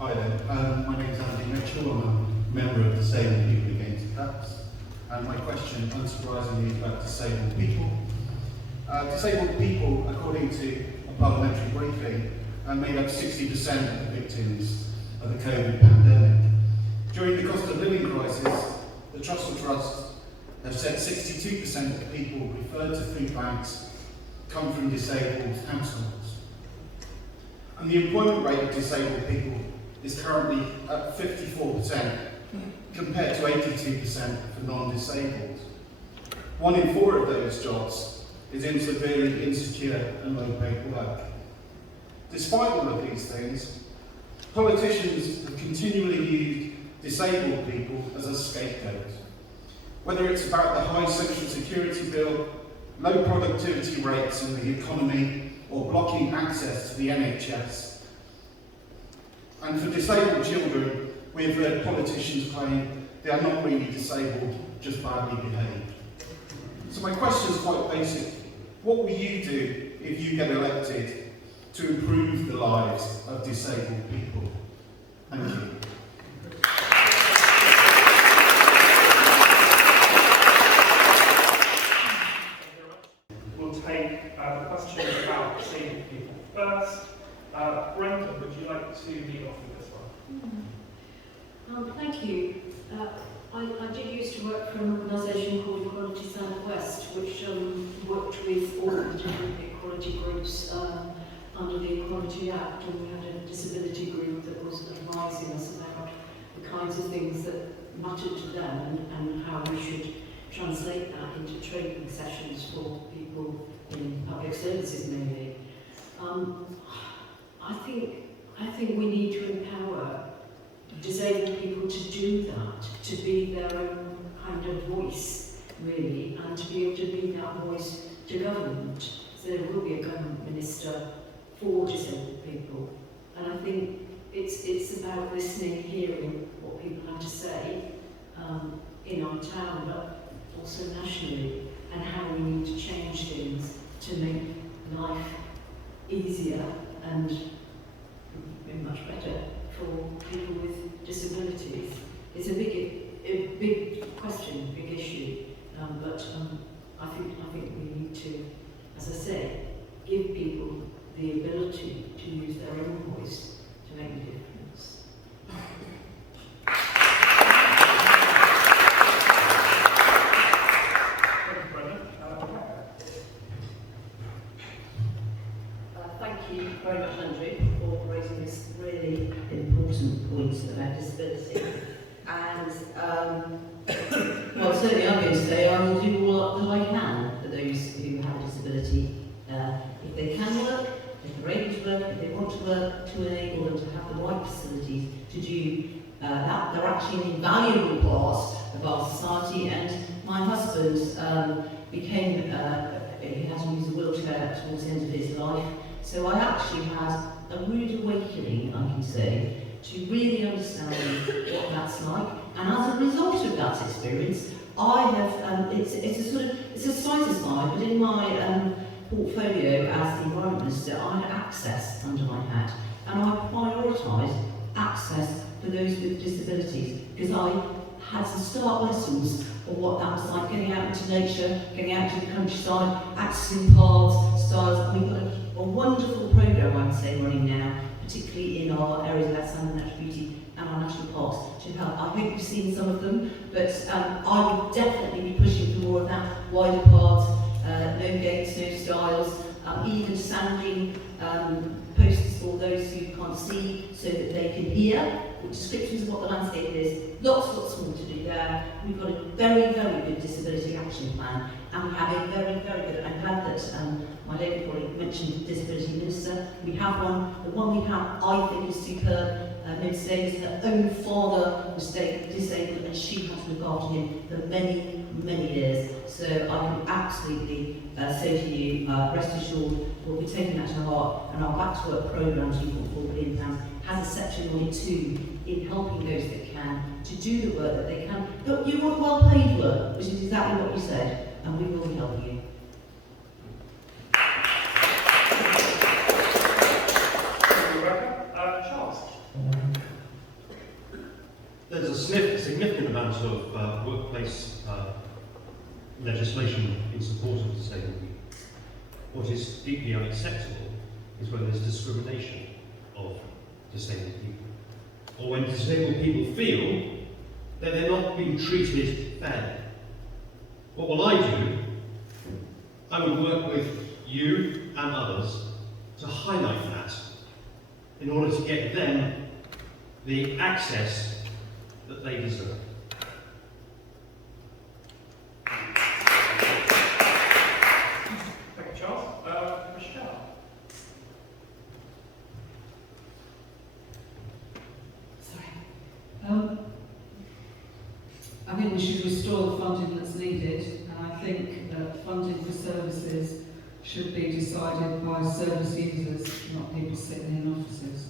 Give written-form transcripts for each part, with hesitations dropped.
Hi there, my name is Andy Mitchell. I'm a member of Disabled People Against Cuts, and my question, unsurprisingly, is about disabled people. Disabled people, according to a parliamentary briefing, made up 60% of the victims of the COVID pandemic. During the cost of living crisis, the Trussell Trust have said 62% of the people referred to food banks come from disabled households. And the employment rate of disabled people is currently at 54%, compared to 82% for non-disabled. 1 in 4 of those jobs is in severely insecure and low-paid work. Despite all of these things, politicians have continually used disabled people as a scapegoat. Whether it's about the high social security bill, low productivity rates in the economy, or blocking access to the NHS. And for disabled children, we've heard politicians claim they are not really disabled, just badly behaved. So my question is quite basic. What will you do if you get elected to improve the lives of disabled people? Thank you. We'll take the question about disabled people first. Brenda, would you like to lead off with this one? Thank you. I did used to work for an organisation called Equality South West, which worked with all the different equality groups under the Equality Act, and we had a disability group that was advising us about the kinds of things that mattered to them and how we should translate that into training sessions for people in public services mainly. I think we need to empower disabled people to do that, to be their own kind of voice, really, and to be able to be that voice to government. So there will be a government minister for disabled people, and I think it's about listening, hearing what people have to say in our town, but also nationally, and how we need to change things to make life easier and much better for people with disabilities. It's a big question, big issue, but I think we need to, as I say, give people the ability to use their own voice to make a difference. Thank you very much, Andrew, for raising this really important point about disability. And, well, certainly I'm going to say I will do all that I can for those who have a disability. If they can work, if they're able to work, if they want to work, to enable them to have the right facilities to do that. They're actually an invaluable part of our society. And my husband became, he had to use a wheelchair towards the end of his life. So I actually had a rude awakening, I can say, to really understand what that's like. And as a result of that experience, I have, it's a slight aside, but in my portfolio as the Environment Minister, I had access under my hat. And I prioritised access for those with disabilities, because I had some start lessons of what that was like, getting out into nature, getting out to the countryside, accessing paths, styles. We've got a wonderful programme, I would say, running now, particularly in our areas of outstanding natural beauty and our national parks to help. I hope you've seen some of them, but I would definitely be pushing for more of that, wider paths, no gates, no stiles, even sanding posts for those who can't see so that they can hear, with descriptions of what the landscape is. Lots more to do there. We've got a very, very good disability action plan, and we have a very, very good, I'm glad that my lady colleague mentioned disability minister. We have one. The one we have, I think, is superb. Ms. Davis, her own father was disabled, and she had to look after him for many, many years. So I can absolutely say to you, rest assured, we'll be taking that to heart, and our Back to Work programme, £2.4 billion, has a section on it too, in helping those that can to do the work that they can. But you want well-paid work, which is exactly what you said, and we will be helping you. Charles. there's a significant amount of workplace legislation in support of disabled people. What is deeply unacceptable is when there's discrimination of disabled people, or when disabled people feel that they're not being treated fairly. What will I do? I would work with you and others to highlight that in order to get them the access that they deserve. Thank you, Charles. Michelle. Sorry. I think we should restore the funding that's needed, and I think that funding for services should be decided by service users, not people sitting in offices.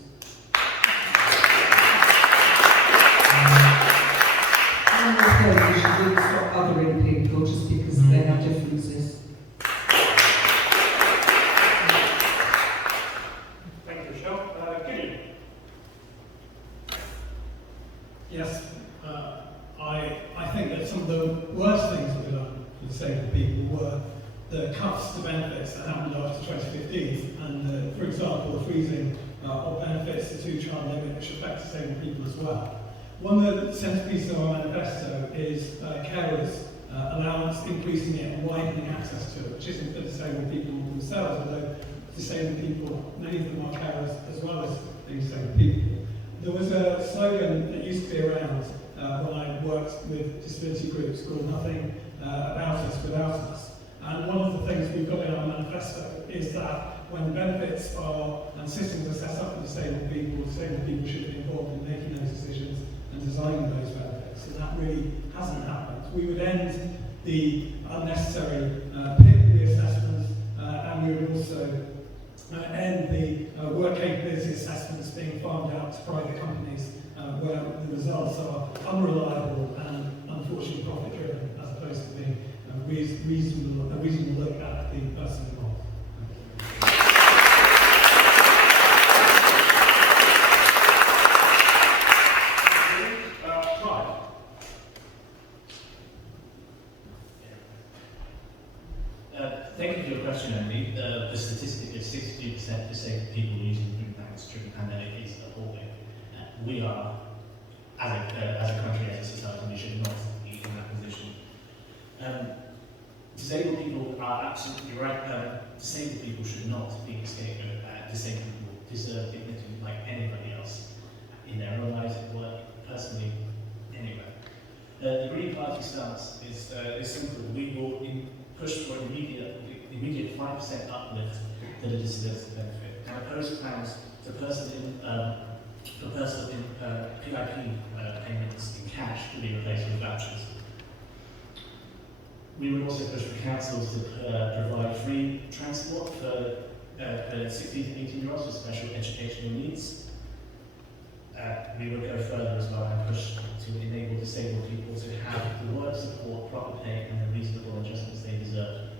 And I think we should really stop othering people just because they have differences. Thank you, Michelle. Gideon. Yes, I think that some of the worst things that were done for disabled people were the cuts to benefits that happened after 2015, and for example, the freezing of benefits, the two-child limit, which affects disabled people as well. One of the centerpieces of our manifesto is carers allowance, increasing it and widening access to it, which isn't for disabled people themselves, although disabled people, many of them are carers as well as being disabled people. There was a slogan that used to be around when I worked with disability groups called "Nothing about us without us." And one of the things we've got in our manifesto is that when the benefits and systems are set up for disabled people should be involved in making those decisions and designing those benefits. And that really hasn't happened. We would end the unnecessary PIP reassessments, and we would also end the work capability assessments being farmed out to private companies where the results are unreliable and unfortunately profit driven, as opposed to being a reasonable look at the person involved. Thank you for your question, Andy. The statistic of 62% disabled people using food banks during the pandemic is appalling. We are, as a country, as a society, we should not be in that position. Disabled people are absolutely right. Disabled people should not be the scapegoat. Disabled people deserve dignity like anybody else in their own lives, at work, personally, anywhere. The Green Party stance is simple. We will push for immediate 5% uplift to the disability benefit and oppose plans for personal PIP payments in cash to be replaced with vouchers. We would also push for councils to provide free transport for 16 to 18-year-olds with special educational needs. We would go further as well and push to enable disabled people to have the work support, proper pay and the reasonable adjustments they deserve.